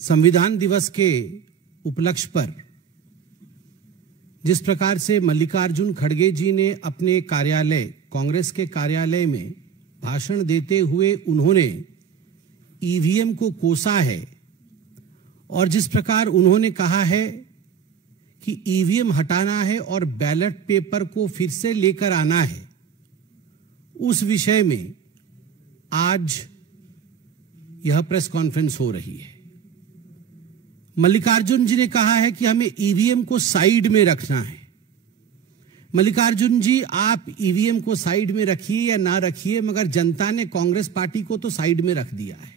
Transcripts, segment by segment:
संविधान दिवस के उपलक्ष्य पर जिस प्रकार से मल्लिकार्जुन खड़गे जी ने अपने कार्यालय, कांग्रेस के कार्यालय में भाषण देते हुए उन्होंने ईवीएम को कोसा है और जिस प्रकार उन्होंने कहा है कि ईवीएम हटाना है और बैलेट पेपर को फिर से लेकर आना है, उस विषय में आज यह प्रेस कॉन्फ्रेंस हो रही है। मल्लिकार्जुन जी ने कहा है कि हमें ईवीएम को साइड में रखना है। मल्लिकार्जुन जी, आप ईवीएम को साइड में रखिए या ना रखिए, मगर जनता ने कांग्रेस पार्टी को तो साइड में रख दिया है।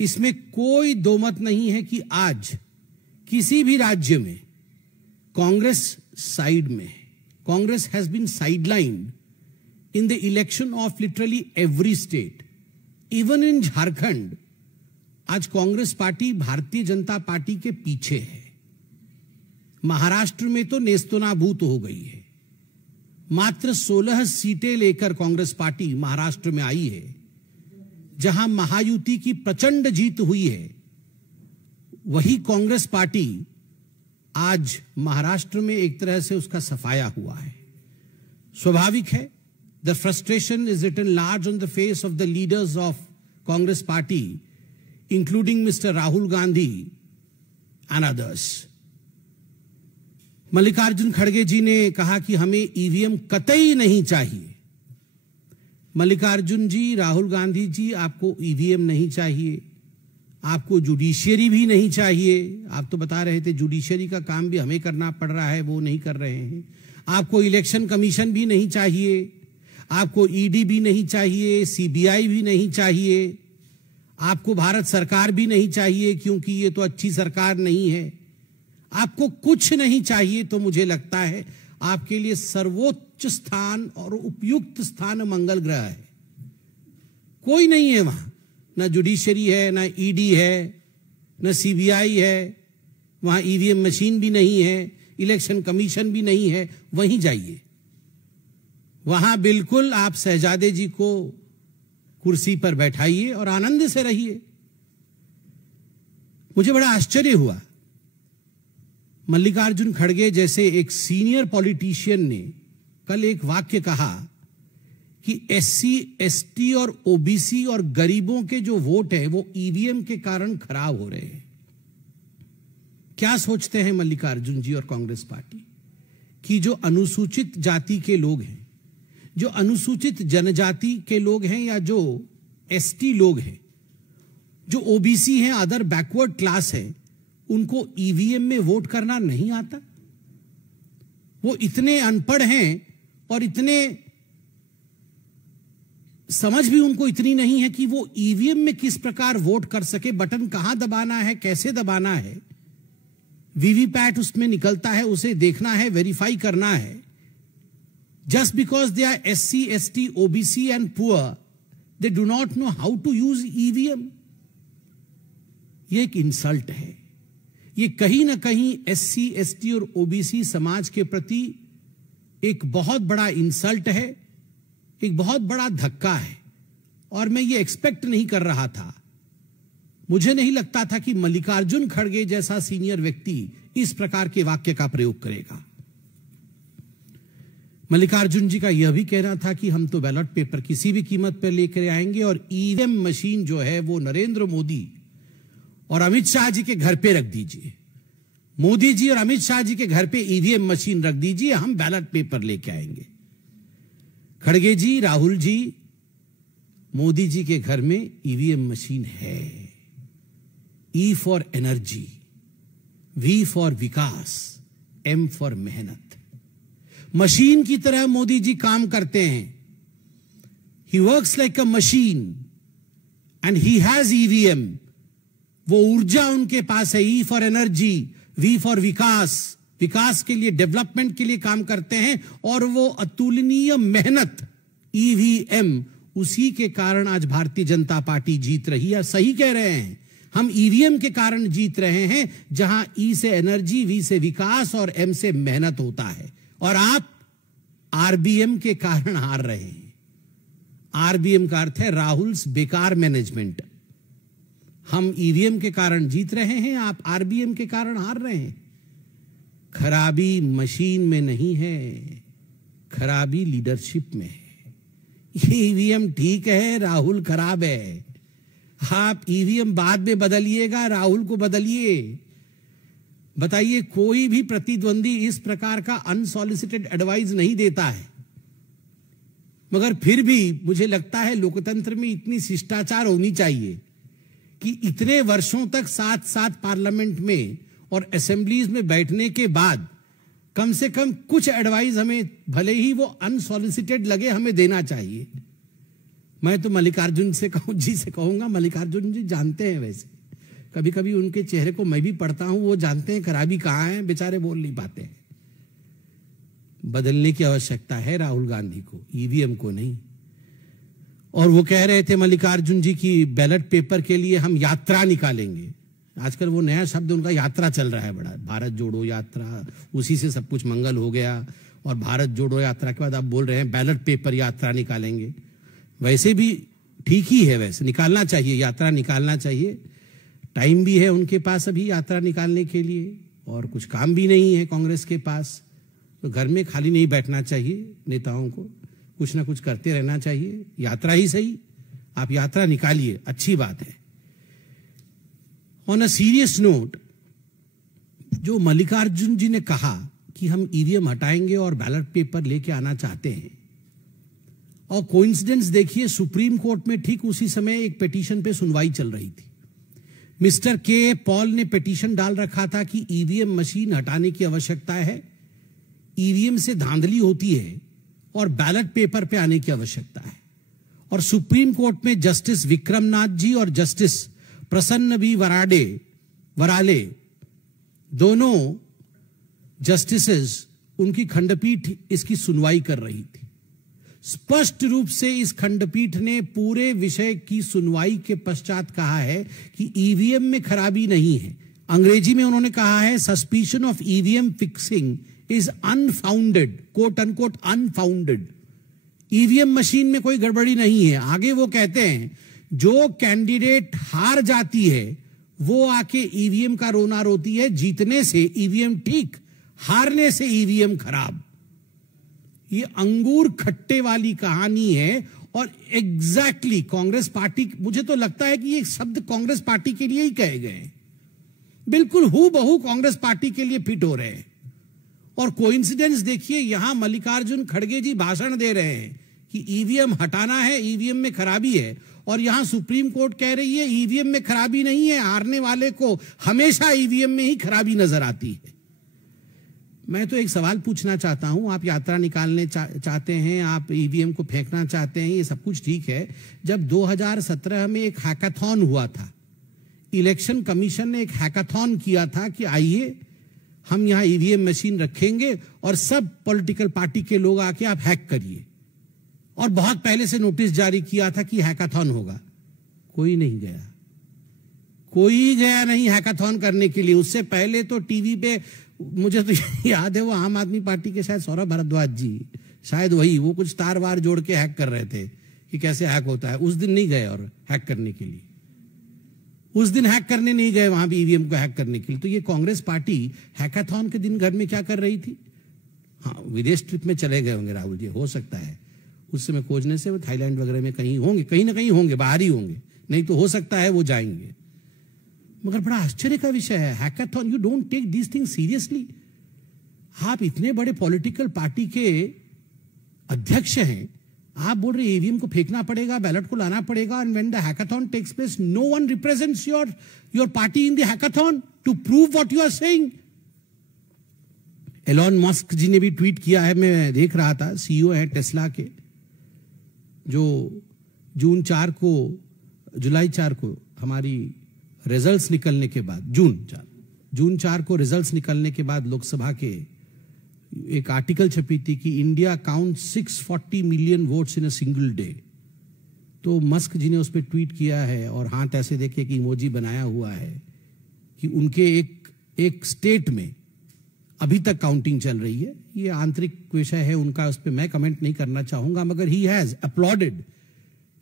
इसमें कोई दो मत नहीं है कि आज किसी भी राज्य में कांग्रेस साइड में है। Congress has been sidelined in the election of literally every state, even in Jharkhand. आज कांग्रेस पार्टी भारतीय जनता पार्टी के पीछे है। महाराष्ट्र में तो नेस्तनाबूत हो गई है। मात्र 16 सीटें लेकर कांग्रेस पार्टी महाराष्ट्र में आई है, जहां महायुति की प्रचंड जीत हुई है। वही कांग्रेस पार्टी आज महाराष्ट्र में एक तरह से उसका सफाया हुआ है। स्वाभाविक है, the frustration is written large on the face of the leaders of Congress party, including Mr. Rahul Gandhi and others. Mallikarjun खड़गे जी ने कहा कि हमें ईवीएम कतई नहीं चाहिए। मल्लिकार्जुन जी, राहुल गांधी जी, आपको ईवीएम नहीं चाहिए, आपको जुडिशियरी भी नहीं चाहिए। आप तो बता रहे थे जुडिशियरी का काम भी हमें करना पड़ रहा है, वो नहीं कर रहे हैं। आपको इलेक्शन कमीशन भी नहीं चाहिए, आपको ईडी भी नहीं चाहिए, सीबीआई भी नहीं चाहिए, आपको भारत सरकार भी नहीं चाहिए क्योंकि ये तो अच्छी सरकार नहीं है। आपको कुछ नहीं चाहिए, तो मुझे लगता है आपके लिए सर्वोच्च स्थान और उपयुक्त स्थान मंगल ग्रह है। कोई नहीं है वहां, ना जुडिशरी है, ना ईडी है, ना सीबीआई है, वहां ईवीएम मशीन भी नहीं है, इलेक्शन कमीशन भी नहीं है। वहीं जाइए, वहां बिल्कुल आप शहजादे जी को कुर्सी पर बैठाइए और आनंद से रहिए। मुझे बड़ा आश्चर्य हुआ, मल्लिकार्जुन खड़गे जैसे एक सीनियर पॉलिटिशियन ने कल एक वाक्य कहा कि एससी, एसटी और ओबीसी और गरीबों के जो वोट है वो ईवीएम के कारण खराब हो रहे हैं। क्या सोचते हैं मल्लिकार्जुन जी और कांग्रेस पार्टी कि जो अनुसूचित जाति के लोग हैं, जो अनुसूचित जनजाति के लोग हैं, या जो एसटी लोग हैं, जो ओबीसी हैं, अदर बैकवर्ड क्लास है, उनको ईवीएम में वोट करना नहीं आता? वो इतने अनपढ़ हैं और इतने समझ भी उनको इतनी नहीं है कि वो ईवीएम में किस प्रकार वोट कर सके, बटन कहां दबाना है, कैसे दबाना है, वीवीपैट उसमें निकलता है, उसे देखना है, वेरीफाई करना है। Just because they are SC, ST, OBC and poor, they do not know how to use EVM. ये एक इंसल्ट है। ये कहीं ना कहीं SC, ST और OBC समाज के प्रति एक बहुत बड़ा इंसल्ट है, एक बहुत बड़ा धक्का है। और मैं ये एक्सपेक्ट नहीं कर रहा था, मुझे नहीं लगता था कि मल्लिकार्जुन खड़गे जैसा सीनियर व्यक्ति इस प्रकार के वाक्य का प्रयोग करेगा। मल्लिकार्जुन जी का यह भी कहना था कि हम तो बैलेट पेपर किसी भी कीमत पर लेकर आएंगे और ईवीएम मशीन जो है वो नरेंद्र मोदी और अमित शाह जी के घर पे रख दीजिए। मोदी जी और अमित शाह जी के घर पे ईवीएम मशीन रख दीजिए, हम बैलेट पेपर लेके आएंगे। खड़गे जी, राहुल जी, मोदी जी के घर में ईवीएम मशीन है। E for energy, V for vikas, M for mehnat. Machine की तरह मोदी जी काम करते हैं। He works like a machine and he has EVM. वो ऊर्जा उनके पास है। E for energy, V for vikas, विकास के लिए, डेवलपमेंट के लिए काम करते हैं। और वो अतुलनीय मेहनत, ईवीएम, उसी के कारण आज भारतीय जनता पार्टी जीत रही है। सही कह रहे हैं, हम ईवीएम के कारण जीत रहे हैं, जहां ई से एनर्जी, वी से विकास और एम से मेहनत होता है। और आप आरबीएम के कारण हार रहे हैं। आरबीएम का अर्थ है राहुल्स बेकार मैनेजमेंट। हम ईवीएम के कारण जीत रहे हैं, आप आरबीएम के कारण हार रहे हैं। खराबी मशीन में नहीं है, खराबी लीडरशिप में है। ये ईवीएम ठीक है, राहुल खराब है। आप ईवीएम बाद में बदलिएगा, राहुल को बदलिए। बताइए, कोई भी प्रतिद्वंदी इस प्रकार का अनसॉलिसिटेड एडवाइस नहीं देता है, मगर फिर भी मुझे लगता है लोकतंत्र में इतनी शिष्टाचार होनी चाहिए कि इतने वर्षों तक साथ साथ पार्लियामेंट में और असेंबलीज में बैठने के बाद कम से कम कुछ एडवाइस हमें, भले ही वो अनसॉलिसिटेड लगे, हमें देना चाहिए। मैं तो मल्लिकार्जुन जी से कहूंगा, मल्लिकार्जुन जी जानते हैं, वैसे कभी कभी उनके चेहरे को मैं भी पढ़ता हूं, वो जानते हैं खराबी कहां है, बेचारे बोल नहीं पाते हैं। बदलने की आवश्यकता है राहुल गांधी को, ईवीएम को नहीं। और वो कह रहे थे मल्लिकार्जुन जी की बैलेट पेपर के लिए हम यात्रा निकालेंगे। आजकल वो नया शब्द उनका यात्रा चल रहा है बड़ा, भारत जोड़ो यात्रा, उसी से सब कुछ मंगल हो गया। और भारत जोड़ो यात्रा के बाद आप बोल रहे हैं बैलेट पेपर यात्रा निकालेंगे। वैसे भी ठीक ही है, वैसे निकालना चाहिए, यात्रा निकालना चाहिए। टाइम भी है उनके पास अभी यात्रा निकालने के लिए, और कुछ काम भी नहीं है कांग्रेस के पास। तो घर में खाली नहीं बैठना चाहिए, नेताओं को कुछ ना कुछ करते रहना चाहिए। यात्रा ही सही, आप यात्रा निकालिए, अच्छी बात है। ऑन अ सीरियस नोट, जो मल्लिकार्जुन जी ने कहा कि हम ईवीएम हटाएंगे और बैलेट पेपर लेके आना चाहते हैं, और कोइंसिडेंस देखिए, सुप्रीम कोर्ट में ठीक उसी समय एक पिटीशन पे सुनवाई चल रही थी। मिस्टर के पॉल ने पिटीशन डाल रखा था कि ईवीएम मशीन हटाने की आवश्यकता है, ईवीएम से धांधली होती है और बैलेट पेपर पे आने की आवश्यकता है। और सुप्रीम कोर्ट में जस्टिस विक्रमनाथ जी और जस्टिस प्रसन्न बी वराले दोनों जस्टिसेस, उनकी खंडपीठ इसकी सुनवाई कर रही थी। स्पष्ट रूप से इस खंडपीठ ने पूरे विषय की सुनवाई के पश्चात कहा है कि ईवीएम में खराबी नहीं है। अंग्रेजी में उन्होंने कहा है, suspicion of EVM fixing is unfounded, quote unquote unfounded. EVM machine में कोई गड़बड़ी नहीं है। आगे वो कहते हैं, जो कैंडिडेट हार जाती है वो आके ईवीएम का रोना रोती है, जीतने से ईवीएम ठीक, हारने से ईवीएम खराब। ये अंगूर खट्टे वाली कहानी है। और एग्जैक्टली कांग्रेस पार्टी, मुझे तो लगता है कि ये शब्द कांग्रेस पार्टी के लिए ही कहे गए, बिल्कुल हूबहू कांग्रेस पार्टी के लिए फिट हो रहे हैं। और कोइंसिडेंस देखिए, यहां मल्लिकार्जुन खड़गे जी भाषण दे रहे हैं कि ईवीएम हटाना है, ईवीएम में खराबी है, और यहां सुप्रीम कोर्ट कह रही है ईवीएम में खराबी नहीं है, हारने वाले को हमेशा ईवीएम में ही खराबी नजर आती है। मैं तो एक सवाल पूछना चाहता हूं, आप यात्रा निकालने चाहते हैं, आप ईवीएम को फेंकना चाहते हैं, ये सब कुछ ठीक है। जब 2017 में एक हैकाथॉन हुआ था, इलेक्शन कमीशन ने एक हैकाथॉन किया था कि आइए हम यहां ईवीएम मशीन रखेंगे और सब पॉलिटिकल पार्टी के लोग आके आप हैक करिए, और बहुत पहले से नोटिस जारी किया था कि हैकाथॉन होगा। कोई नहीं गया, कोई गया नहीं हैकाथॉन करने के लिए। उससे पहले तो टीवी पे, मुझे तो याद है, वो आम आदमी पार्टी के शायद सौरभ भारद्वाज जी, शायद वही, वो कुछ तार वार जोड़ के हैक कर रहे थे कि कैसे हैक होता है। उस दिन नहीं गए और हैक करने के लिए, उस दिन हैक करने नहीं गए वहां भी ईवीएम को हैक करने के लिए। तो ये कांग्रेस पार्टी हैकाथॉन के दिन घर में क्या कर रही थी? हाँ, विदेश ट्रिप में चले गए होंगे राहुल जी, हो सकता है। उस समय खोजने से वो थाईलैंड वगैरह में कहीं होंगे, कहीं ना कहीं होंगे, बाहर ही होंगे, नहीं तो हो सकता है वो जाएंगे। मगर बड़ा आश्चर्य का विषय है, hackathon, you don't take this thing seriously. आप इतने बड़े पॉलिटिकल पार्टी के अध्यक्ष हैं, आप बोल रहे ईवीएम को फेंकना पड़ेगा, बैलेट को लाना पड़ेगा, and when the hackathon takes place no one represents your party in the hackathon to prove what you are saying. Elon Musk ji ने भी ट्वीट किया है, मैं देख रहा था, सीईओ है टेस्ला के, जो जुलाई 4 को हमारी रिजल्ट्स निकलने के बाद, जून 4 को रिजल्ट्स निकलने के बाद लोकसभा के एक आर्टिकल छपी थी कि India count 640 million votes in a single day. तो मस्क जी ने उस पर ट्वीट किया है और हाथ ऐसे देखे एक इमोजी बनाया हुआ है कि उनके एक स्टेट में अभी तक काउंटिंग चल रही है। ये आंतरिक विषय है उनका, उस पर मैं कमेंट नहीं करना चाहूंगा, मगर ही हैज अपलॉडेड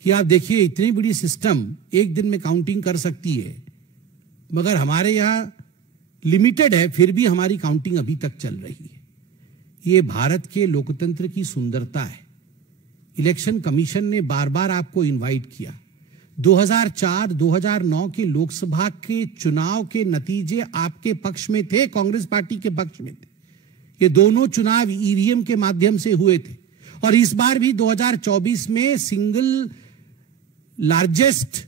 कि आप देखिए इतनी बड़ी सिस्टम एक दिन में काउंटिंग कर सकती है, मगर हमारे यहां लिमिटेड है, फिर भी हमारी काउंटिंग अभी तक चल रही है। ये भारत के लोकतंत्र की सुंदरता है। इलेक्शन कमीशन ने बार बार आपको इनवाइट किया। 2004-2009 के लोकसभा के चुनाव के नतीजे आपके पक्ष में थे, कांग्रेस पार्टी के पक्ष में थे। ये दोनों चुनाव ईवीएम के माध्यम से हुए थे, और इस बार भी 2024 में single largest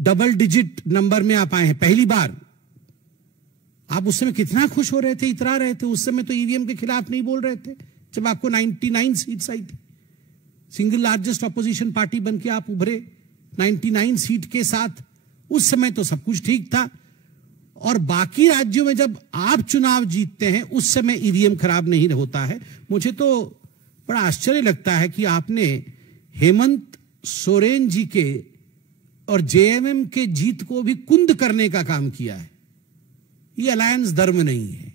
double digit number में आप आए हैं, पहली बार। आप उस समय कितना खुश हो रहे थे, इतरा रहे थे। उस समय तो ईवीएम के खिलाफ नहीं बोल रहे थे, जब आपको 99 सीट्स आई थी। सिंगल लार्जेस्ट ऑपोजिशन पार्टी बन के आप उभरे 99 सीट के साथ। उस समय तो सब कुछ ठीक था। और बाकी राज्यों में जब आप चुनाव जीतते हैं, उस समय ईवीएम खराब नहीं होता है। मुझे तो बड़ा आश्चर्य लगता है कि आपने हेमंत सोरेन जी के और जेएमएम के जीत को भी कुंद करने का काम किया है। ये अलायंस धर्म नहीं है।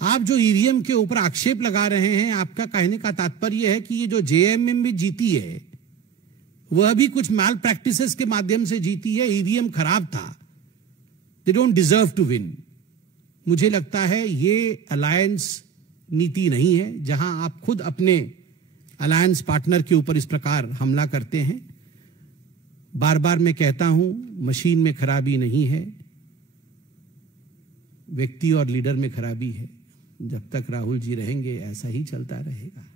आप जो ईवीएम के ऊपर आक्षेप लगा रहे हैं, आपका कहने का तात्पर्य है कि ये जो जेएमएम भी जीती है, वह भी कुछ माल प्रैक्टिसेस के माध्यम से जीती है। ईवीएम खराब था, they don't deserve to win. मुझे लगता है ये अलायंस नीति नहीं है, जहां आप खुद अपने अलायंस पार्टनर के ऊपर इस प्रकार हमला करते हैं। बार बार मैं कहता हूं, मशीन में खराबी नहीं है, व्यक्ति और लीडर में खराबी है। जब तक राहुल जी रहेंगे ऐसा ही चलता रहेगा।